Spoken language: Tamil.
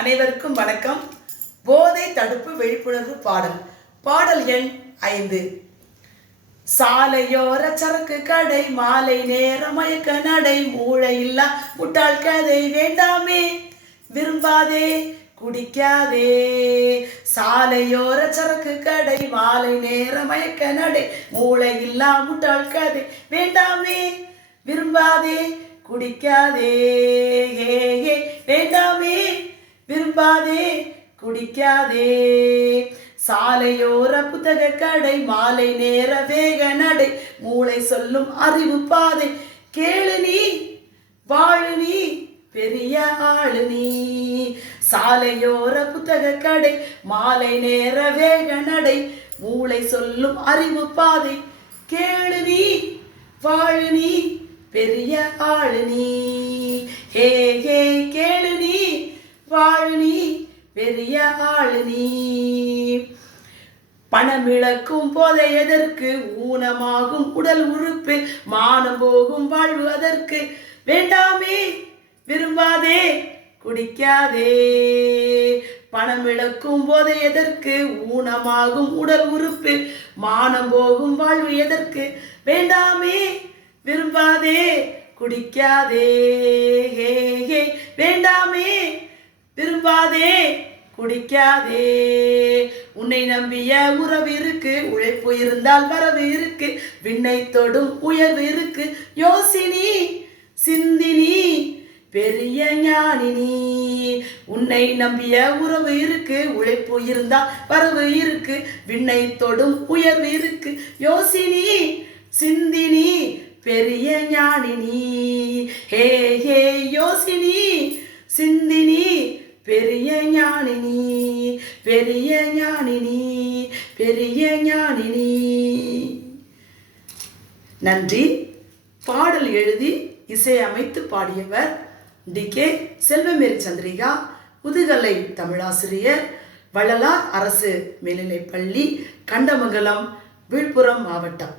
அனைவருக்கும் வணக்கம். போதை தடுப்பு விழிப்புணர்வு பாடல் எண் 5. சாலையோர சரக்கு கடை, மாலை நேர மயக்க நடை, மூளை இல்லா முட்டாள் கதை வேண்டாமே, விரும்பாதே குடிக்காதே. சாலையோர சரக்கு கடை, மாலை நேர மயக்க நடை, மூளை இல்லா முட்டாள் கதை வேண்டாமே, விரும்பாதே குடிக்காதே. வேண்டாமே, விரும்பாதே குடிக்காதே. சாலையோர புத்தக கடை, மாலை நேர வேக நடை, மூளை சொல்லும் அறிவு பாதை, கேளு நீ வாழு நீ பெரிய ஆளு நீ. சாலையோர புத்தக கடை, மாலை நேர வேக நடை, மூளை சொல்லும் அறிவு பாதை, கேளு நீ வாழு நீ பெரிய ஆளு நீ. ஹே ஹே கேளு நீ வாழு நீ பெரிய ஆளு நீ. பணமிழக்கும் போதை எதற்கு, ஊனமாகும் உடல் உறுப்பு, மானம் போகும் வாழ்வு அதற்கு, வேண்டாமே விரும்பாதே குடிக்காதே. பணமிழக்கும் போதை எதற்கு, ஊனமாகும் உடல் உறுப்பு, மானம் போகும் வாழ்வு எதற்கு, வேண்டாமே விரும்பாதே குடிக்காதே. வேண்டாமே விரும்பாதே குடிக்காதே. உன்னை நம்பிய உறவு இருக்கு, உழைப்பு இருந்தால் வரவு இருக்கு, விண்ணை தொடும் உயர்வு இருக்கு, யோசினி சிந்தினி பெரிய ஞானினி. உன்னை நம்பிய உறவு இருக்கு, உழைப்பு இருந்தால் வரவு இருக்கு, விண்ணை தொடும் உயர்வு இருக்கு, யோசினி சிந்தினி பெரிய ஞானினி. ஹே ஹே யோசினி சிந்தினி பெரிய ஞானினி, பெரிய ஞானினி, பெரிய ஞானினி. நன்றி. பாடல் எழுதி இசையமைத்து பாடியவர் டி.கே. செல்வமேரி சந்திரிகா, முதுகலை தமிழாசிரியர், வள்ளலார் அரசு மேல்நிலைப்பள்ளி, கண்டமங்கலம், விழுப்புரம் மாவட்டம்.